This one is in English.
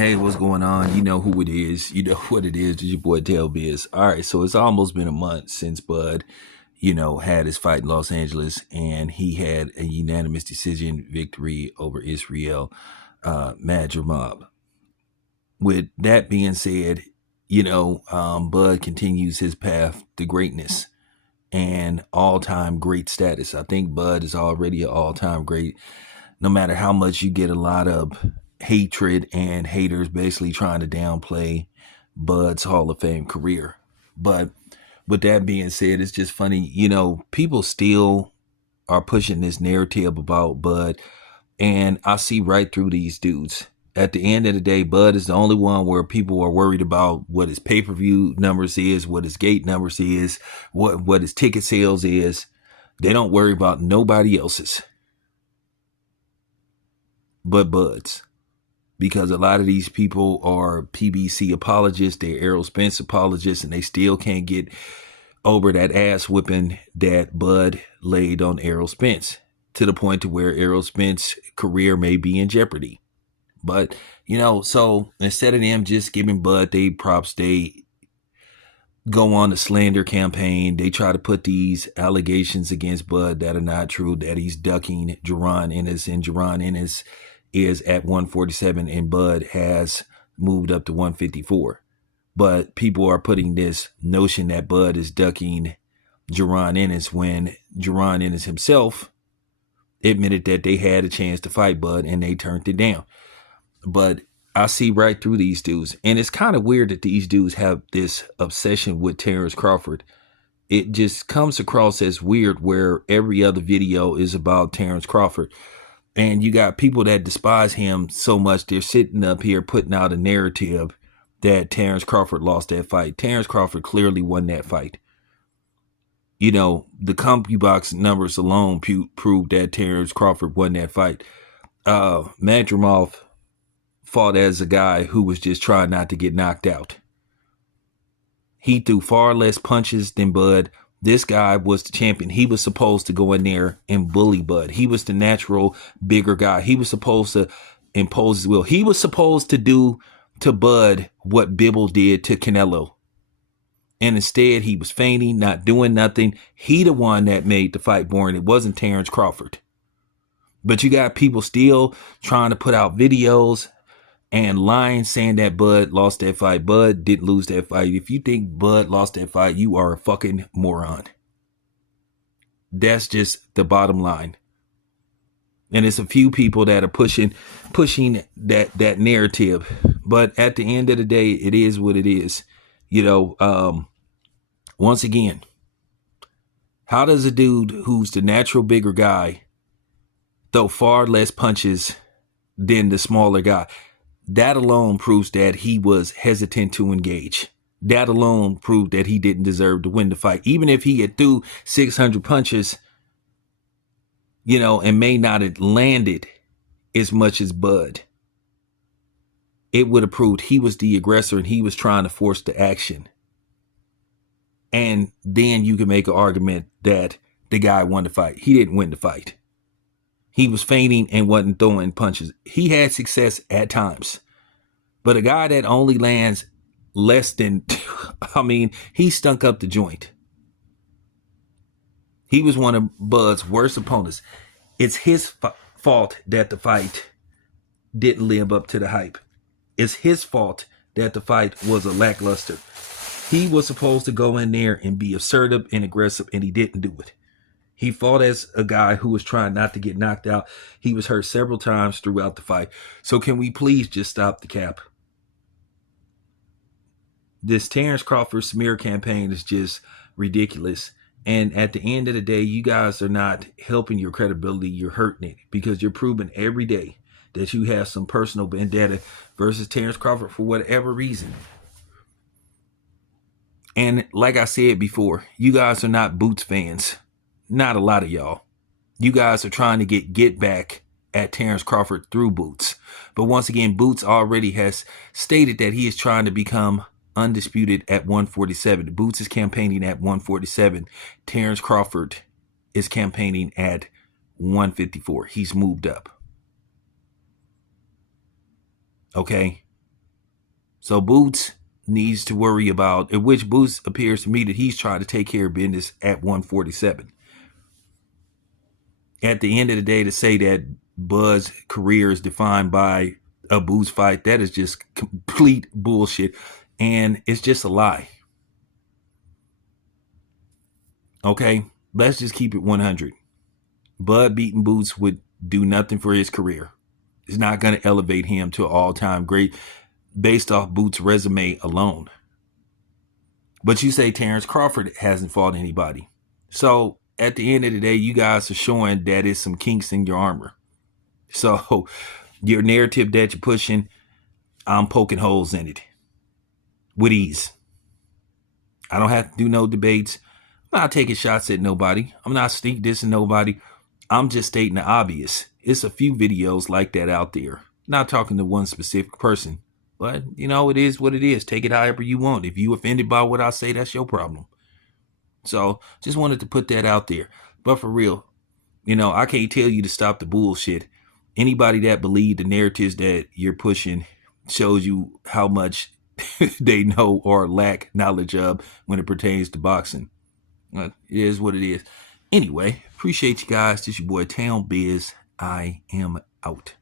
Hey, what's going on? You know who it is. You know what it is. It's your boy Tail Biz. All right, so it's almost been a month since Bud, had his fight in Los Angeles, and he had a unanimous decision victory over Israel Madrimov. With that being said, Bud continues his path to greatness and all-time great status. I think Bud is already an all-time great, no matter how much you get a lot of hatred and haters basically trying to downplay Bud's Hall of Fame career. But with that being said, it's just funny, people still are pushing this narrative about Bud, and I see right through these dudes. At the end of the day, Bud is the only one where people are worried about what his pay-per-view numbers is, what his gate numbers is, what his ticket sales is. They don't worry about nobody else's but Bud's. Because a lot of these people are PBC apologists, they're Errol Spence apologists, and they still can't get over that ass whipping that Bud laid on Errol Spence, to the point to where Errol Spence's career may be in jeopardy. But, so instead of them just giving Bud they props, they go on a slander campaign. They try to put these allegations against Bud that are not true, that he's ducking Jaron Ennis, and Jaron Ennis is at 147 and Bud has moved up to 154. But people are putting this notion that Bud is ducking Jaron Ennis when Jaron Ennis himself admitted that they had a chance to fight Bud and they turned it down. But I see right through these dudes. And it's kind of weird that these dudes have this obsession with Terrence Crawford. It just comes across as weird where every other video is about Terrence Crawford. And you got people that despise him so much, they're sitting up here putting out a narrative that Terrence Crawford lost that fight. Terrence Crawford clearly won that fight. The CompuBox numbers alone proved that Terrence Crawford won that fight. Madrimov fought as a guy who was just trying not to get knocked out. He threw far less punches than Bud. This guy was the champion. He was supposed to go in there and bully Bud. He was the natural bigger guy. He was supposed to impose his will. He was supposed to do to Bud what Bibble did to Canelo. And instead, he was feigning, not doing nothing. He the one that made the fight boring. It wasn't Terrence Crawford. But you got people still trying to put out videos and lying, saying that Bud lost that fight. Bud didn't lose that fight. If you think Bud lost that fight, you are a fucking moron. That's just the bottom line. And it's a few people that are pushing that narrative. But at the end of the day, it is what it is. Once again, how does a dude who's the natural bigger guy throw far less punches than the smaller guy? That alone proves that he was hesitant to engage. That alone proved that he didn't deserve to win the fight. Even if he had threw 600 punches, and may not have landed as much as Bud, it would have proved he was the aggressor and he was trying to force the action. And then you can make an argument that the guy won the fight. He didn't win the fight. He was feigning and wasn't throwing punches. He had success at times. But a guy that only lands less than, he stunk up the joint. He was one of Bud's worst opponents. It's his fault that the fight didn't live up to the hype. It's his fault that the fight was a lackluster. He was supposed to go in there and be assertive and aggressive, and he didn't do it. He fought as a guy who was trying not to get knocked out. He was hurt several times throughout the fight. So can we please just stop the cap? This Terrence Crawford smear campaign is just ridiculous. And at the end of the day, you guys are not helping your credibility. You're hurting it because you're proving every day that you have some personal vendetta versus Terrence Crawford for whatever reason. And like I said before, you guys are not Boots fans. Not a lot of y'all. You guys are trying to get back at Terrence Crawford through Boots. But once again, Boots already has stated that he is trying to become undisputed at 147. Boots is campaigning at 147. Terrence Crawford is campaigning at 154. He's moved up. Okay? So Boots needs to worry about, in which Boots appears to me that he's trying to take care of business at 147. At the end of the day, to say that Bud's career is defined by a Boots fight, that is just complete bullshit. And it's just a lie. Okay, let's just keep it 100. Bud beating Boots would do nothing for his career. It's not going to elevate him to an all-time great based off Boots' resume alone. But you say Terrence Crawford hasn't fought anybody. So at the end of the day, you guys are showing that it's some kinks in your armor. So your narrative that you're pushing, I'm poking holes in it with ease. I don't have to do no debates. I'm not taking shots at nobody. I'm not sneak dissing nobody. I'm just stating the obvious. It's a few videos like that out there. Not talking to one specific person. But, you know, it is what it is. Take it however you want. If you offended by what I say, that's your problem. So, just wanted to put that out there. But for real, you know, I can't tell you to stop the bullshit. Anybody that believes the narratives that you're pushing shows you how much they know or lack knowledge of when it pertains to boxing. It is what it is. Anyway, appreciate you guys. This is your boy Town Biz. I am out.